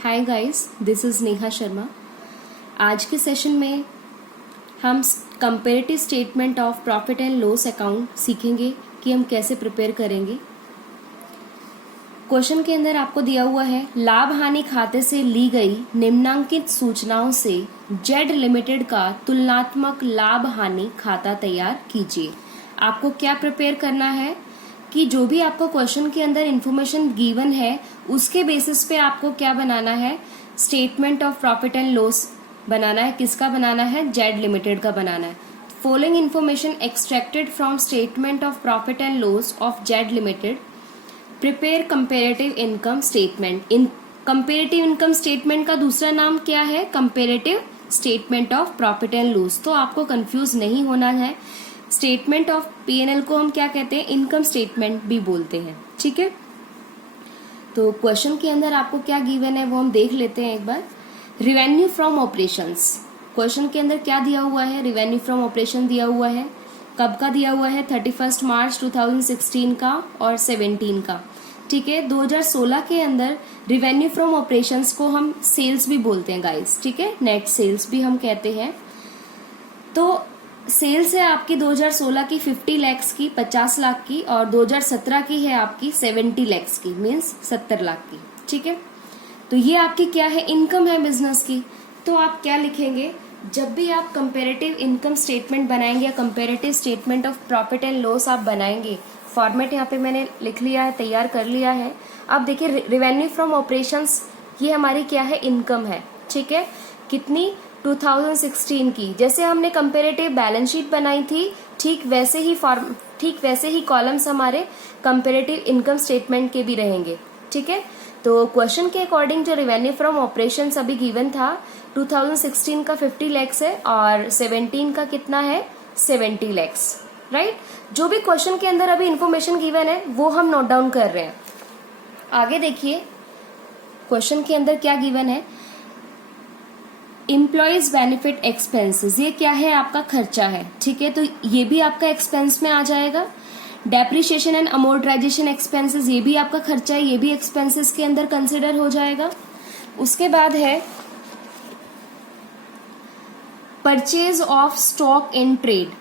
Hi guys, this is Neha Sharma. आज के session में हम comparative statement of profit and loss account सीखेंगे कि हम कैसे प्रिपेयर करेंगे। क्वेश्चन के अंदर आपको दिया हुआ है, लाभ हानि खाते से ली गई निम्नांकित सूचनाओं से जेड लिमिटेड का तुलनात्मक लाभ हानि खाता तैयार कीजिए। आपको क्या प्रिपेयर करना है कि जो भी आपको क्वेश्चन के अंदर इंफॉर्मेशन गिवन है उसके बेसिस पे आपको क्या बनाना है, statement of profit and loss बनाना है। किसका बनाना है? जेड लिमिटेड का बनाना है। Following information extracted from statement of profit and loss of Z limited. Prepare comparative income statement. In comparative income statement का दूसरा नाम क्या है? Comparative statement of profit and loss. तो आपको कंफ्यूज नहीं होना है। स्टेटमेंट ऑफ P&L को हम क्या कहते हैं? इनकम स्टेटमेंट भी बोलते हैं। ठीक है, तो क्वेश्चन के अंदर आपको क्या गिवन है वो हम देख लेते हैं एक बार। Revenue from operations. क्वेश्चन के अंदर क्या दिया हुआ है? रिवेन्यू फ्रॉम ऑपरेशन दिया हुआ है। कब का दिया हुआ है? 31 मार्च 2016 का और 17 का। ठीक है, 2016 के अंदर रिवेन्यू फ्रॉम ऑपरेशंस को हम सेल्स भी बोलते हैं गाइस। ठीक है, नेट सेल्स भी हम कहते हैं। तो सेल्स है आपकी 2016 की 50 लाख की, 50 लाख की, और 2017 की है आपकी 70 लाख की, मीन्स 70 लाख की। ठीक है, तो ये आपकी क्या है? इनकम है बिजनेस की। तो आप क्या लिखेंगे जब भी आप कंपेरेटिव इनकम स्टेटमेंट बनाएंगे या comparative statement of profit and loss आप बनाएंगे? फॉर्मेट यहाँ पे मैंने लिख लिया है, तैयार कर लिया है। अब देखिए, रिवेन्यू फ्रॉम ऑपरेशंस ये हमारी क्या है? इनकम है। ठीक है, कितनी? 2016 की। जैसे हमने कंपेरेटिव बैलेंस शीट बनाई थी, ठीक वैसे ही कॉलम्स हमारे कंपेरेटिव इनकम स्टेटमेंट के भी रहेंगे। ठीक है, तो क्वेश्चन के अकॉर्डिंग जो रिवेन्यू फ्रॉम ऑपरेशंस अभी गिवन था 2016 का 50 लाख है और 17 का कितना है? 70 लाख। राइट, जो भी क्वेश्चन के अंदर अभी इंफॉर्मेशन गिवन है वो हम नोट डाउन कर रहे हैं। आगे देखिए, क्वेश्चन के अंदर क्या गिवन है? Employees benefit expenses. ये क्या है? आपका खर्चा है। ठीक है, तो ये भी आपका एक्सपेंस में आ जाएगा। डेप्रिसिएशन एंड अमोर्टाइजेशन एक्सपेंसेस, ये भी आपका खर्चा है, ये भी एक्सपेंसेस के अंदर कंसिडर हो जाएगा। उसके बाद है purchase of stock in trade.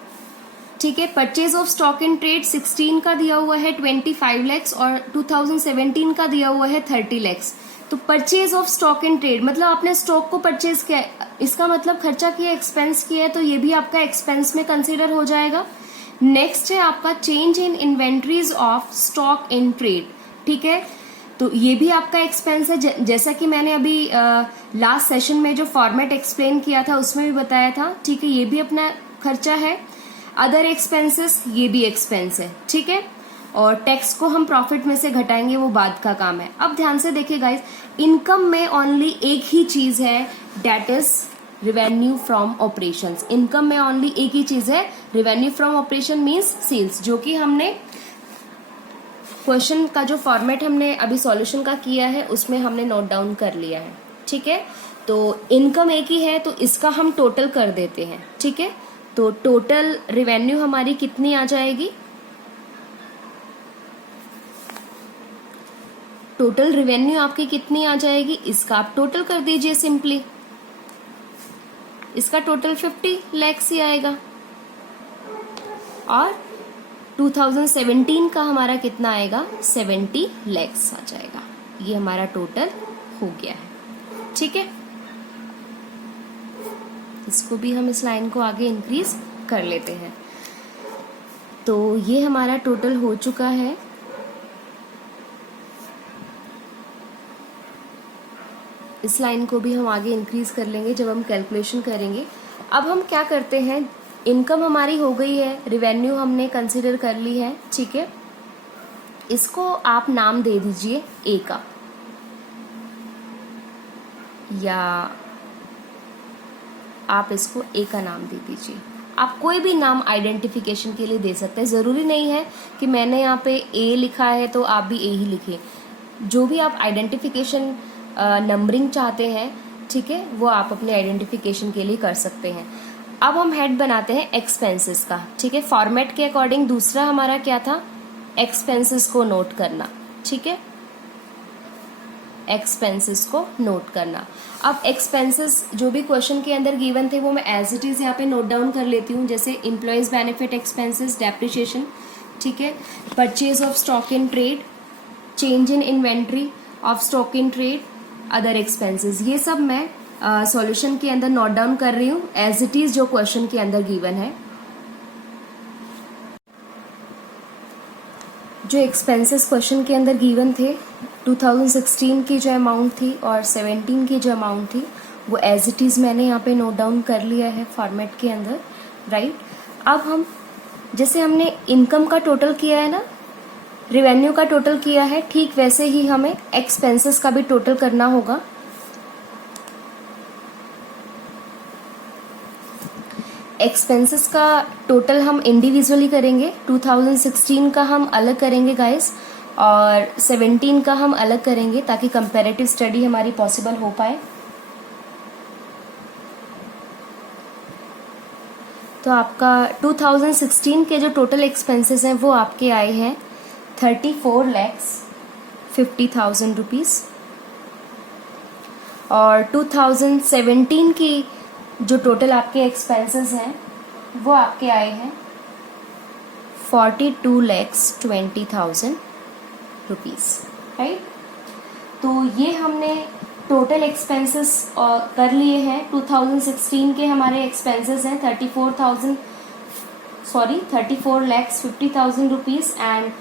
ठीक है, purchase of stock in trade 16 का दिया हुआ है 25 लाख और 2017 का दिया हुआ है 30 लाख। तो purchase of stock in trade मतलब आपने स्टॉक को परचेज किया, इसका मतलब खर्चा किया, एक्सपेंस किया है, तो ये भी आपका एक्सपेंस में कंसीडर हो जाएगा। नेक्स्ट है आपका change in inventories of stock in trade. ठीक है, तो ये भी आपका एक्सपेंस है। जैसा कि मैंने अभी लास्ट सेशन में जो फॉर्मेट एक्सप्लेन किया था उसमें भी बताया था। ठीक है, ये भी अपना खर्चा है। अदर एक्सपेंसेस, ये भी एक्सपेंस है। ठीक है, और टैक्स को हम प्रॉफिट में से घटाएंगे, वो बाद का काम है। अब ध्यान से देखिए गाइस, इनकम में ओनली एक ही चीज है, that is revenue from operations. Income में ओनली एक ही चीज है, revenue from operation means sales, जो कि हमने क्वेश्चन का जो फॉर्मेट हमने अभी सॉल्यूशन का किया है उसमें हमने नोट डाउन कर लिया है। ठीक है, तो इनकम एक ही है तो इसका हम टोटल कर देते हैं। ठीक है, तो टोटल रिवेन्यू हमारी कितनी आ जाएगी? टोटल रिवेन्यू आपकी कितनी आ जाएगी? इसका आप टोटल कर दीजिए सिंपली। इसका टोटल 50 लाख ही आएगा और 2017 का हमारा कितना आएगा? 70 लाख आ जाएगा। ये हमारा टोटल हो गया है। ठीक है, इसको भी हम इस लाइन को आगे इंक्रीज कर लेते हैं। तो ये हमारा टोटल हो चुका है। इस लाइन को भी हम आगे इंक्रीज कर लेंगे जब हम कैलकुलेशन करेंगे। अब हम क्या करते हैं, इनकम हमारी हो गई है, रिवेन्यू हमने कंसिडर कर ली है। ठीक है, इसको आप नाम दे दीजिए ए का, या आप इसको ए का नाम दे दीजिए। आप कोई भी नाम आइडेंटिफिकेशन के लिए दे सकते हैं, जरूरी नहीं है कि मैंने यहाँ पे ए लिखा है तो आप भी ए ही लिखें। जो भी आप आइडेंटिफिकेशन नंबरिंग चाहते हैं, ठीक है, वो आप अपने आइडेंटिफिकेशन के लिए कर सकते हैं। अब हम हेड बनाते हैं एक्सपेंसेस का। ठीक है, फॉर्मेट के अकॉर्डिंग दूसरा हमारा क्या था? एक्सपेंसेस को नोट करना। ठीक है, एक्सपेंसेस को नोट करना। अब एक्सपेंसेस जो भी क्वेश्चन के अंदर गिवन थे वो मैं एज इट इज यहाँ पे नोट डाउन कर लेती हूँ, जैसे एम्प्लॉयज बेनिफिट एक्सपेंसेस, डेप्रिसिएशन, ठीक है, purchase of stock in trade, change in inventory of stock in trade, other expenses, ये सब मैं सॉल्यूशन के अंदर नोट डाउन कर रही हूँ एज इट इज जो क्वेश्चन के अंदर गिवन है। जो एक्सपेंसेस क्वेश्चन के अंदर गिवन थे 2016 की जो अमाउंट थी और 17 की जो अमाउंट थी वो एज इट इज मैंने यहाँ पे नोट डाउन कर लिया है फॉर्मेट के अंदर, राइट। अब हम जैसे हमने इनकम का टोटल किया है ना, रेवेन्यू का टोटल किया है, ठीक वैसे ही हमें एक्सपेंसेस का भी टोटल करना होगा। एक्सपेंसेस का टोटल हम इंडिविजुअली करेंगे, 2016 का हम अलग करेंगे गाइस और 17 का हम अलग करेंगे ताकि कंपैरेटिव स्टडी हमारी पॉसिबल हो पाए। तो आपका 2016 के जो टोटल एक्सपेंसेस हैं वो आपके आए हैं 34,50,000 रुपीज़ और 2017 की जो टोटल आपके एक्सपेंसेस हैं वो आपके आए हैं 42,20,000 रुपीज़, राइट। तो ये हमने टोटल एक्सपेंसेस कर लिए हैं। 2016 के हमारे एक्सपेंसेस हैं 34,50,000 रुपीज़ एंड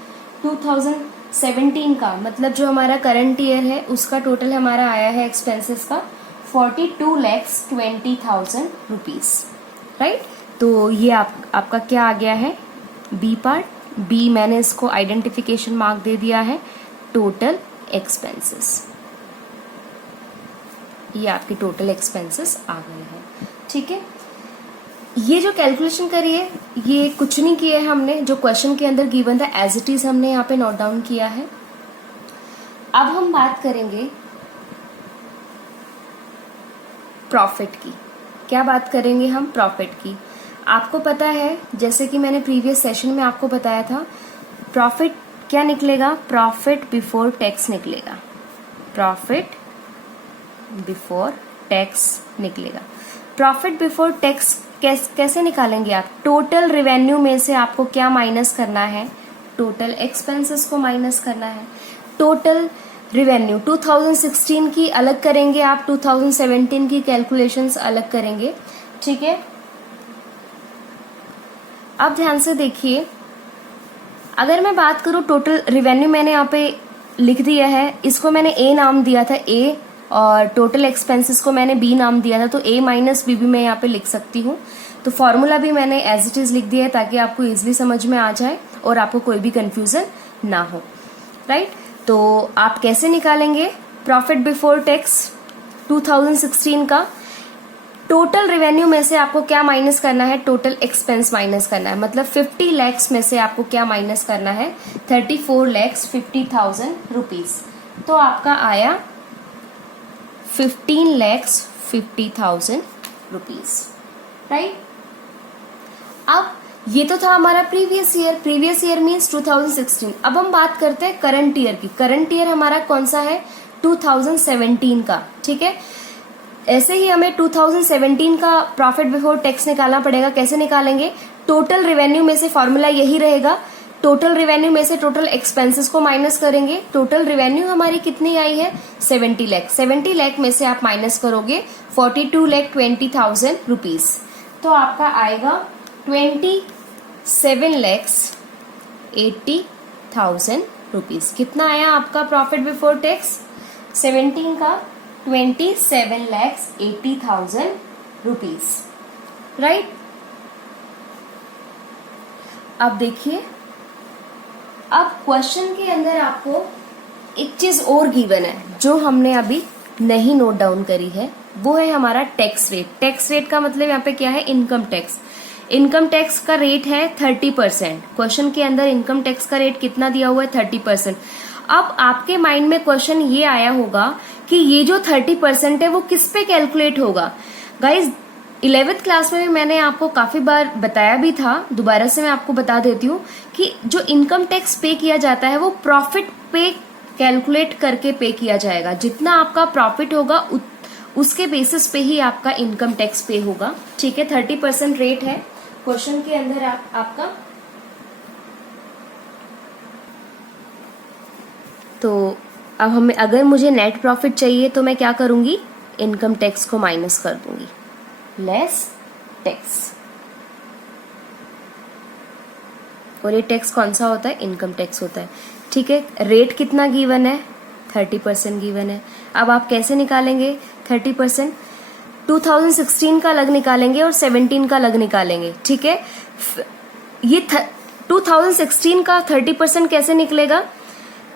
2017 का मतलब जो हमारा करंट ईयर है उसका टोटल हमारा आया है एक्सपेंसेस का 42,20,000 रुपीज़, राइट। तो ये आपका क्या आ गया है, बी पार्ट। बी मैंने इसको आइडेंटिफिकेशन मार्क दे दिया है, टोटल एक्सपेंसेस। ये आपके टोटल एक्सपेंसेस आ गए हैं, ठीक है। ये जो कैलकुलेशन करी है ये कुछ नहीं किया है हमने, जो क्वेश्चन के अंदर गिवन था एज इट इज हमने यहाँ पे नोट डाउन किया है। अब हम बात करेंगे प्रॉफिट की। क्या बात करेंगे हम, प्रॉफिट की। आपको पता है जैसे कि मैंने प्रीवियस सेशन में आपको बताया था, प्रॉफिट क्या निकलेगा, प्रॉफिट बिफोर टैक्स निकलेगा, प्रॉफिट बिफोर टैक्स निकलेगा। प्रॉफिट बिफोर टैक्स कैसे निकालेंगे आप, टोटल रेवेन्यू में से आपको क्या माइनस करना है, टोटल एक्सपेंसेस को माइनस करना है। टोटल रेवेन्यू 2016 की अलग करेंगे आप, 2017 की कैलकुलेशंस अलग करेंगे, ठीक है। अब ध्यान से देखिए, अगर मैं बात करूं टोटल रेवेन्यू मैंने यहाँ पे लिख दिया है, इसको मैंने ए नाम दिया था, ए, और टोटल एक्सपेंसेस को मैंने बी नाम दिया था, तो ए माइनस बी भी मैं यहाँ पे लिख सकती हूँ। तो फॉर्मूला भी मैंने एज इट इज लिख दिया है ताकि आपको इजिली समझ में आ जाए और आपको कोई भी कंफ्यूजन ना हो, राइट। तो आप कैसे निकालेंगे प्रॉफिट बिफोर टैक्स 2016 का, टोटल रेवेन्यू में से आपको क्या माइनस करना है, टोटल एक्सपेंस माइनस करना है। मतलब 50 lakhs में से आपको क्या माइनस करना है, 34,50,000 रुपीज। तो आपका आया 15,50,000 रुपीज, राइट। अब ये तो था हमारा प्रीवियस ईयर मीन्स 2016। अब हम बात करते हैं करंट ईयर की। करंट ईयर हमारा कौन सा है, 2017 का, ठीक है। ऐसे ही हमें 2017 का प्रॉफिट बिफोर टैक्स निकालना पड़ेगा। कैसे निकालेंगे, टोटल रेवेन्यू में से फॉर्मूला यही रहेगा, टोटल रेवेन्यू में से टोटल एक्सपेंसेस को माइनस करेंगे। टोटल रेवेन्यू हमारी कितनी आई है, 70 लाख। 70 लाख में से आप माइनस करोगे 42,20,000 रुपीज, तो आपका आएगा 27,80,000 रुपीज। कितना आया आपका प्रॉफिट बिफोर टैक्स 17 का, 27,80,000 रुपीज, राइट। अब देखिए, अब क्वेश्चन के अंदर आपको एक चीज और गिवन है जो हमने अभी नहीं नोट डाउन करी है, वो है हमारा टैक्स रेट। टैक्स रेट का मतलब यहाँ पे क्या है, इनकम टैक्स। इनकम टैक्स का रेट है 30%। क्वेश्चन के अंदर इनकम टैक्स का रेट कितना दिया हुआ है, 30%। अब आपके माइंड में क्वेश्चन ये आया होगा कि ये जो 30% है वो किस पे कैलकुलेट होगा। गाइज 11th क्लास में भी मैंने आपको काफी बार बताया भी था, दोबारा से मैं आपको बता देती हूँ कि जो इनकम टैक्स पे किया जाता है वो प्रॉफिट पे कैलकुलेट करके पे किया जाएगा। जितना आपका प्रॉफिट होगा उसके बेसिस पे ही आपका इनकम टैक्स पे होगा। ठीक है, 30% रेट है क्वेश्चन के अंदर आपका। तो अब हमें अगर मुझे नेट प्रॉफिट चाहिए तो मैं क्या करूंगी, इनकम टैक्स को माइनस कर दूंगी, लेस टैक्स। और ये टैक्स कौन सा होता है, इनकम टैक्स होता है। ठीक है, रेट कितना गिवन है, 30% गिवन है। अब आप कैसे निकालेंगे 30%, 2016 का अलग निकालेंगे और 17 का अलग निकालेंगे। ठीक है, ये 2016 का 30% कैसे निकलेगा,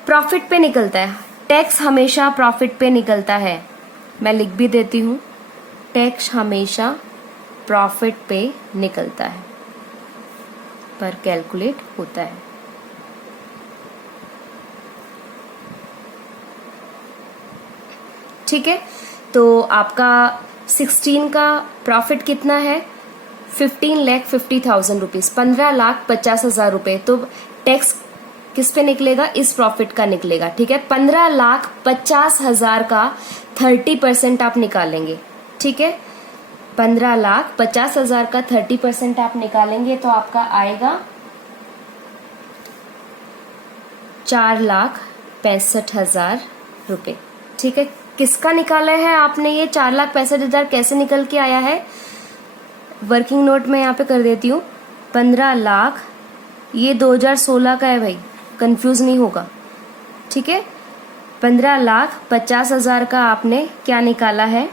प्रॉफिट पे निकलता है। टैक्स हमेशा प्रॉफिट पे निकलता है, मैं लिख भी देती हूं, टैक्स हमेशा प्रॉफिट पे निकलता है पर कैलकुलेट होता है। ठीक है, तो आपका 16 का प्रॉफिट कितना है, 15,50,000 रुपीज, 15,50,000 रुपए। तो टैक्स किस पे निकलेगा, इस प्रॉफिट का निकलेगा। ठीक है, 15,50,000 का 30% आप निकालेंगे। ठीक है, 15,50,000 का 30% आप निकालेंगे तो आपका आएगा 4,65,000 रुपए। ठीक है, किसका निकाला है आपने, ये 4,65,000 कैसे निकल के आया है, वर्किंग नोट में यहाँ पे कर देती हूँ। 15 लाख ये 2016 का है भाई, कंफ्यूज नहीं होगा। ठीक है, 15,50,000 का आपने क्या निकाला है,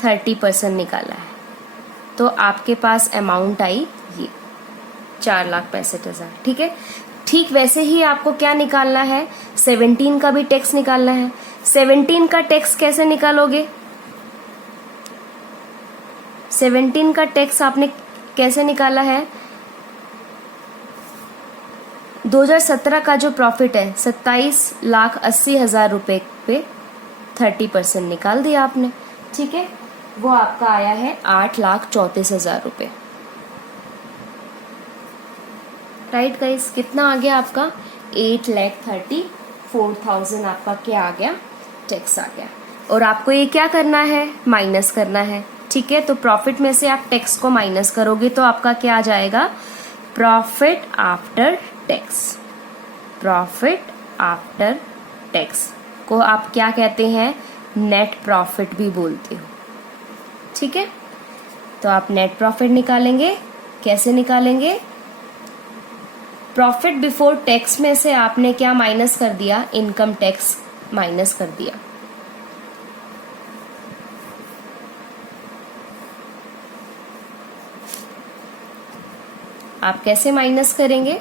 30% निकाला है। तो आपके पास अमाउंट आई ये 4,65,000। ठीक है, ठीक वैसे ही आपको क्या निकालना है, 17 का भी टैक्स निकालना है। 17 का टैक्स कैसे निकालोगे, 17 का टैक्स आपने कैसे निकाला है, 2017 का जो प्रॉफिट है 27,80,000 रुपए पे 30% निकाल दिया आपने। ठीक है, वो आपका आया है 8,34,000 रुपए। राइट गाइस, कितना आ गया आपका, 8,34,000 आपका क्या आ गया, टैक्स आ गया। और आपको ये क्या करना है, माइनस करना है। ठीक है, तो प्रॉफिट में से आप टैक्स को माइनस करोगे तो आपका क्या आ जाएगा, profit after tax. Profit after tax को आप क्या कहते हैं, नेट प्रॉफिट भी बोलते हो। ठीक है, तो आप नेट प्रॉफिट निकालेंगे, कैसे निकालेंगे, प्रॉफिट बिफोर टैक्स में से आपने क्या माइनस कर दिया, इनकम टैक्स माइनस कर दिया। आप कैसे माइनस करेंगे,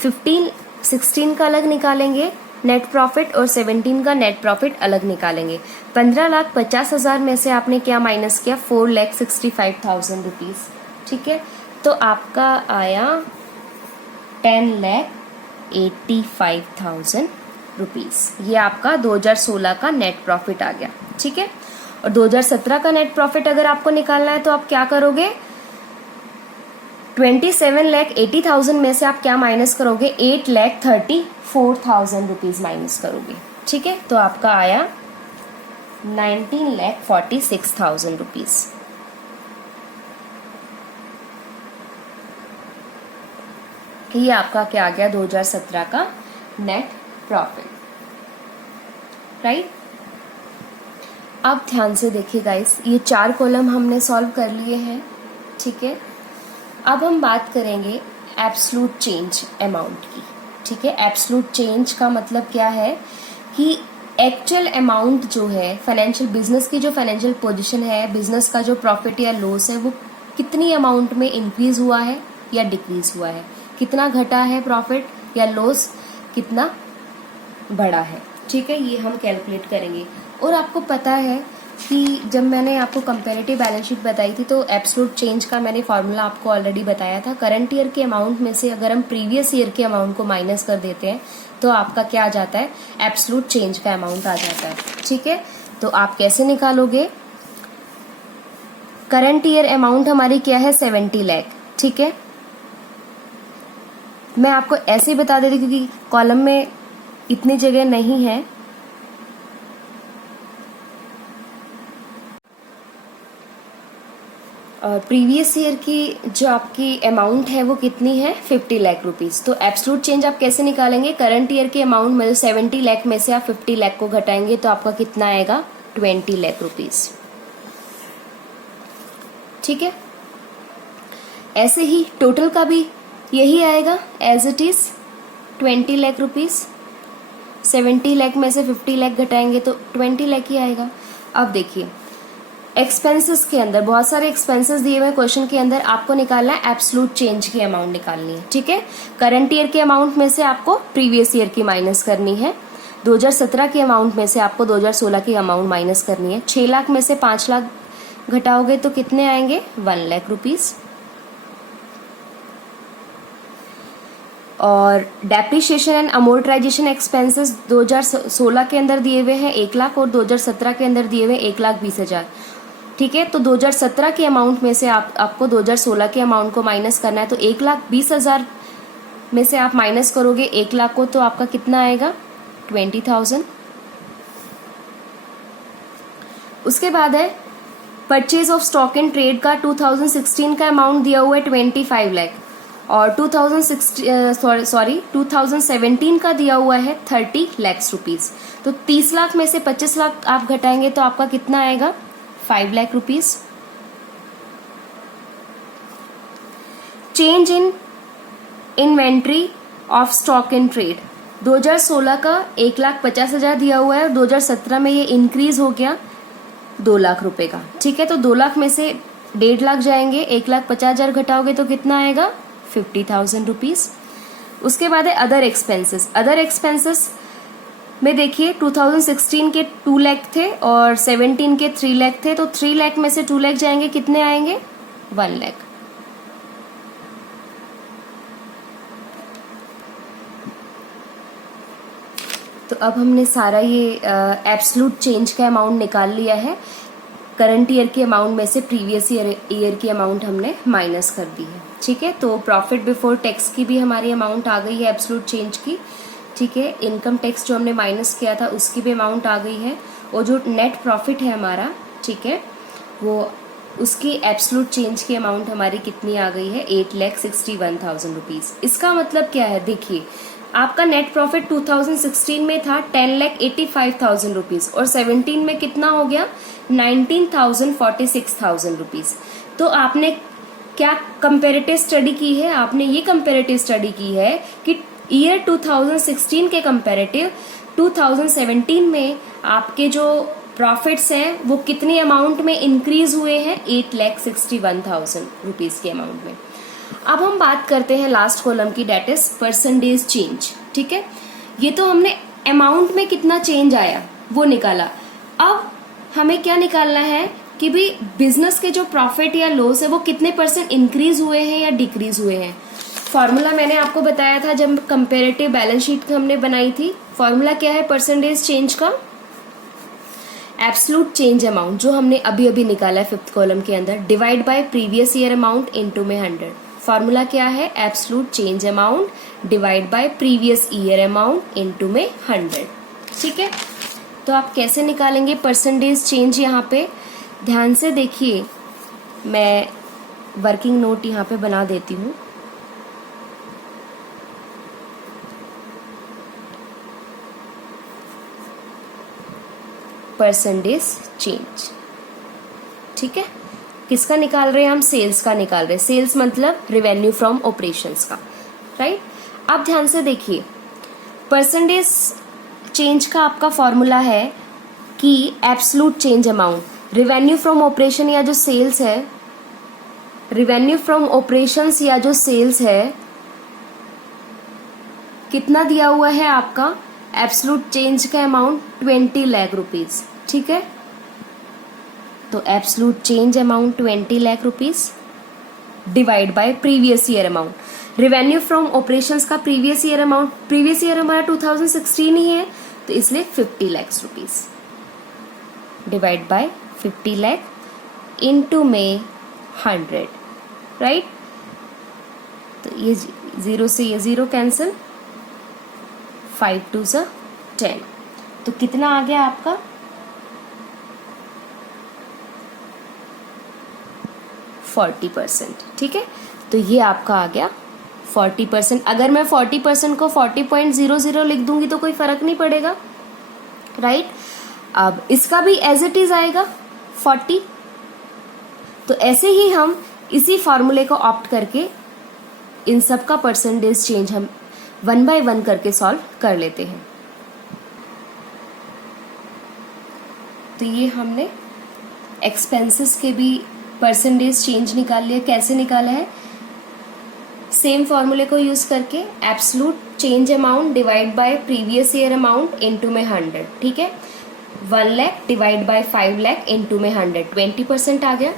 16 का अलग निकालेंगे नेट प्रॉफिट और 17 का नेट प्रॉफिट अलग निकालेंगे। 15,50,000 में से आपने क्या माइनस किया, 4,65,000 रुपीज। ठीक है, तो आपका आया 10,85,000 रुपीज। ये आपका 2016 का नेट प्रॉफिट आ गया। ठीक है, और 2017 का नेट प्रॉफिट अगर आपको निकालना है तो आप क्या करोगे, 27,80,000 में से आप क्या माइनस करोगे, 8,34,000 रुपीज माइनस करोगे। ठीक है, तो आपका आया 19,46,000 रुपीज। ये आपका क्या आ गया, 2017 का नेट प्रॉफिट। राइट, अब ध्यान से देखिए गाइस, ये 4 कॉलम हमने सॉल्व कर लिए हैं। ठीक है, अब हम बात करेंगे एब्सोल्यूट चेंज अमाउंट की। ठीक है, एब्सोल्यूट चेंज का मतलब क्या है कि एक्चुअल अमाउंट जो है, फाइनेंशियल बिजनेस की जो फाइनेंशियल पोजीशन है, बिजनेस का जो प्रॉफिट या लॉस है, वो कितनी अमाउंट में इंक्रीज हुआ है या डिक्रीज हुआ है, कितना घटा है प्रॉफिट या लॉस, कितना बढ़ा है। ठीक है, ये हम कैलकुलेट करेंगे। और आपको पता है कि जब मैंने आपको कंपैरेटिव बैलेंस शीट बताई थी तो एब्सोल्यूट चेंज का मैंने फॉर्मूला आपको ऑलरेडी बताया था। करंट ईयर के अमाउंट में से अगर हम प्रीवियस ईयर के अमाउंट को माइनस कर देते हैं तो आपका क्या आ जाता है, एब्सोल्यूट चेंज का अमाउंट आ जाता है। ठीक है, तो आप कैसे निकालोगे, करंट ईयर अमाउंट हमारी क्या है, 70 लाख। ठीक है, मैं आपको ऐसे ही बता देती क्योंकि कॉलम में इतनी जगह नहीं है। और प्रीवियस ईयर की जो आपकी अमाउंट है वो कितनी है, 50 लाख रुपीस। तो एब्सोल्यूट चेंज आप कैसे निकालेंगे, करंट ईयर के अमाउंट में 70 लाख में से आप 50 लाख को घटाएंगे तो आपका कितना आएगा, 20 लाख रुपीस। ठीक है, ऐसे ही टोटल का भी यही आएगा as it is 20 lakh rupees. 70 lakh में से 50 लाख घटाएंगे तो 20 लाख ही आएगा। अब देखिए एक्सपेंसेस के अंदर बहुत सारे एक्सपेंसेस दिए हुए क्वेश्चन के अंदर, आपको निकालना है एब्सोल्यूट चेंज की अमाउंट निकालनी है। ठीक है, करंट ईयर के अमाउंट में से आपको प्रीवियस ईयर की माइनस करनी है। 2017 के अमाउंट में से आपको 2016 की अमाउंट माइनस करनी है। 6 लाख में से 5 लाख घटाओगे तो कितने आएंगे, 1 लाख रुपीस। और डेप्रिसिएशन एंड अमोर्टाइजेशन एक्सपेंसेस 2016 के अंदर दिए हुए हैं 1 लाख और 2017 के अंदर दिए हुए 1,20,000। ठीक है, तो 2017 के अमाउंट में से आपको 2016 के अमाउंट को माइनस करना है। तो 1,20,000 में से आप माइनस करोगे 1 लाख को तो आपका कितना आएगा, 20,000। उसके बाद है purchase of stock in trade का 2016 का अमाउंट दिया हुआ है 25 लाख और 2017 का दिया हुआ है 30 लाख रुपीस। तो 30 लाख में से 25 लाख आप घटाएंगे तो आपका कितना आएगा, 5 lakh rupees. Change in inventory of stock in trade 2016 का 1,50,000 दिया हुआ है और 2017 में ये इंक्रीज हो गया 2 लाख रुपए का। ठीक है, तो 2 लाख में से 1.5 लाख जाएंगे, 1,50,000 घटाओगे तो कितना आएगा, 50,000 रुपीज। उसके बाद है अदर एक्सपेंसेस। अदर एक्सपेंसेस में देखिए 2016 के 2 लाख थे और 17 के 3 लाख थे, तो 3 लाख में से 2 लाख जाएंगे, कितने आएंगे, 1 लाख। तो अब हमने सारा ये एब्सोल्यूट चेंज का अमाउंट निकाल लिया है। करंट ईयर के अमाउंट में से प्रीवियस ईयर की अमाउंट हमने माइनस कर दी है। ठीक है, तो प्रॉफिट बिफोर टैक्स की भी हमारी अमाउंट आ गई है एब्सोल्यूट चेंज की। ठीक है, इनकम टैक्स जो हमने माइनस किया था उसकी भी अमाउंट आ गई है और जो नेट प्रॉफिट है हमारा, ठीक है, वो उसकी एब्सोल्यूट चेंज की अमाउंट हमारी कितनी आ गई है, 8,61,000 रुपीज। इसका मतलब क्या है, देखिए आपका नेट प्रॉफिट 2016 में था 10,85,000 रुपीज और 17 में कितना हो गया, 19,46,000 रुपीज। तो आपने क्या कंपेरेटिव स्टडी की है, आपने ये कंपेरेटिव स्टडी की है कि ईयर 2016 के कंपेरेटिव 2017 में आपके जो प्रॉफिट्स हैं वो कितनी अमाउंट में इंक्रीज हुए हैं, 8,61,000 रुपीज के अमाउंट में। अब हम बात करते हैं लास्ट कॉलम की, डेट इज परसेंटेज चेंज। ठीक है, ये तो हमने अमाउंट में कितना चेंज आया वो निकाला। अब हमें क्या निकालना है कि भी बिजनेस के जो प्रॉफिट या लॉस है वो कितने % इंक्रीज हुए हैं या डिक्रीज हुए हैं। फॉर्मूला मैंने आपको बताया था जब कंपेरेटिव बैलेंस शीट हमने बनाई थी। फॉर्मूला क्या है परसेंटेज चेंज का, एब्सोल्यूट चेंज अमाउंट जो हमने अभी अभी निकाला है 5th कॉलम के अंदर, divide by previous year amount into में 100। फॉर्मूला क्या है, absolute change amount divide by previous year amount into में 100। ठीक है, तो आप कैसे निकालेंगे परसेंटेज चेंज, यहाँ पे ध्यान से देखिए, मैं वर्किंग नोट यहाँ पे बना देती हूँ। परसेंटेज चेंज, ठीक है, किसका निकाल रहे हैं हम, सेल्स का निकाल रहे हैं। सेल्स मतलब रेवेन्यू फ्रॉम ऑपरेशंस का, राइट। अब ध्यान से देखिए, परसेंटेज चेंज का आपका फॉर्मूला है कि absolute change amount, revenue from operation या जो सेल्स है, रेवेन्यू फ्रॉम ऑपरेशंस या जो सेल्स है, कितना दिया हुआ है आपका एब्सोल्यूट चेंज का अमाउंट 20 लाख रुपीज। ठीक है, तो absolute change amount 20 lakh rupees divide by previous year amount. Revenue from operations का previous year amount, previous year हमारा 2016 ही है तो इसलिए 50 lakh rupees divide by 50 lakh into में 100, राइट। तो ये 0 से ये 0 कैंसिल, 5 2 ज़ा 10, तो कितना आ गया आपका 40%। ठीक है, तो ये आपका आ गया 40%। अगर मैं 40% को 40.00 लिख दूंगी तो कोई फर्क नहीं पड़ेगा, राइट। अब इसका भी एज इट इज आएगा 40। तो ऐसे ही हम इसी फॉर्मूले को ऑप्ट करके इन सब का परसेंटेज चेंज हम 1 बाय 1 करके सॉल्व कर लेते हैं। तो ये हमने एक्सपेंसेस के भी परसेंटेज चेंज निकाल लिया। कैसे निकाला है, सेम फॉर्मूले को यूज करके absolute change amount divide by previous year amount into में 100। ठीक है, 1 lakh divide by 5 lakh into में 100, 20% आ गया।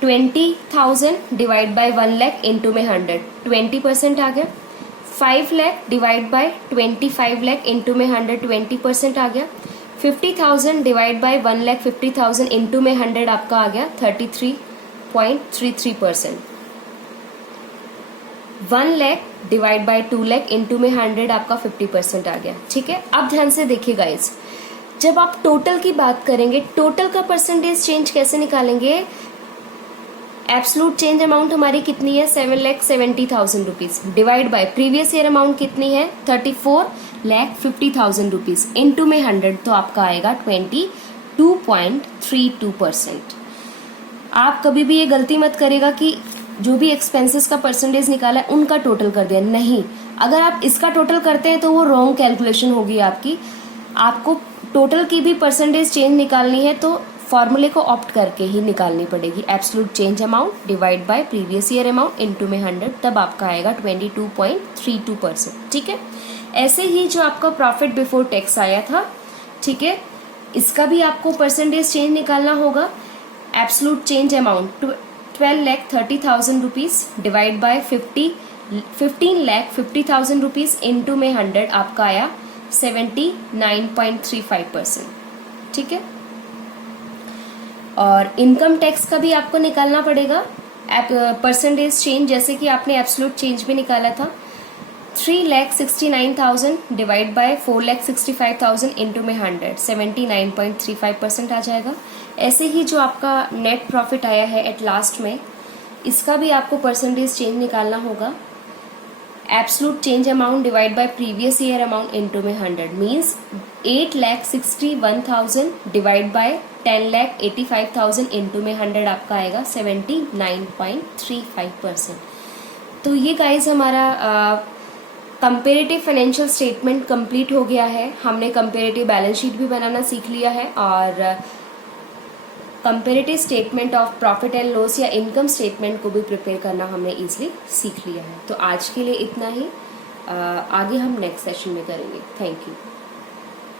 20,000 डिवाइड बाय 1 लाख इनटू में 100, 20% आ गया। 5 lakh divide by 25 lakh into में 100, 20% आ गया। 50,000 डिवाइड बाय 1,50,000 इनटू में 100 आपका आ गया 33.33%। 1 lakh divide by 2 lakh into में 100 आपका 50% आ गया। ठीक है, अब ध्यान से देखिए गाइस, जब आप टोटल की बात करेंगे, टोटल का परसेंटेज चेंज कैसे निकालेंगे। एब्सोल्यूट चेंज अमाउंट हमारी कितनी है 7,70,000 rupees, divide by previous year amount कितनी है 34,50,000 रुपीज, इनटू में 100, तो आपका आएगा 22.32%। आप कभी भी ये गलती मत करेगा कि जो भी एक्सपेंसेस का परसेंटेज निकाला है उनका टोटल कर दिया, नहीं। अगर आप इसका टोटल करते हैं तो वो रॉन्ग कैलकुलेशन होगी आपकी। आपको टोटल की भी परसेंटेज चेंज निकालनी है तो फॉर्मूले को ऑप्ट करके ही निकालनी पड़ेगी। Absolute change amount divide by previous year amount into में 100, तब आपका आएगा 22.32%। ठीक है, ऐसे ही जो आपका प्रॉफिट बिफोर टैक्स आया था, ठीक है, इसका भी आपको परसेंटेज चेंज निकालना होगा। Absolute change amount 12,30,000 rupees divide bye 15,50,000 rupees into में 100 आपका आया 79.35%। ठीक है, और इनकम टैक्स का भी आपको निकालना पड़ेगा परसेंटेज चेंज, जैसे कि आपने एब्सोल्यूट चेंज भी निकाला था। 3,69,000 डिवाइड बाय 4,65,000 इनटू में 100, 79.35% आ जाएगा। ऐसे ही जो आपका नेट प्रॉफिट आया है एट लास्ट में, इसका भी आपको परसेंटेज चेंज निकालना होगा। Absolute change amount divide by previous year amount into में 100 मीन्स 8,61,000 डिवाइड बाय 10,85,000 इनटू में 100 आपका आएगा 79.35%। तो ये गाइज हमारा कंपेरेटिव फाइनेंशियल स्टेटमेंट कंप्लीट हो गया है। हमने कंपेरेटिव बैलेंस शीट भी बनाना सीख लिया है और comparative statement of profit and loss या इनकम स्टेटमेंट को भी प्रिपेयर करना हमने इजीली सीख लिया है। तो आज के लिए इतना ही, आगे हम नेक्स्ट सेशन में करेंगे। Thank you.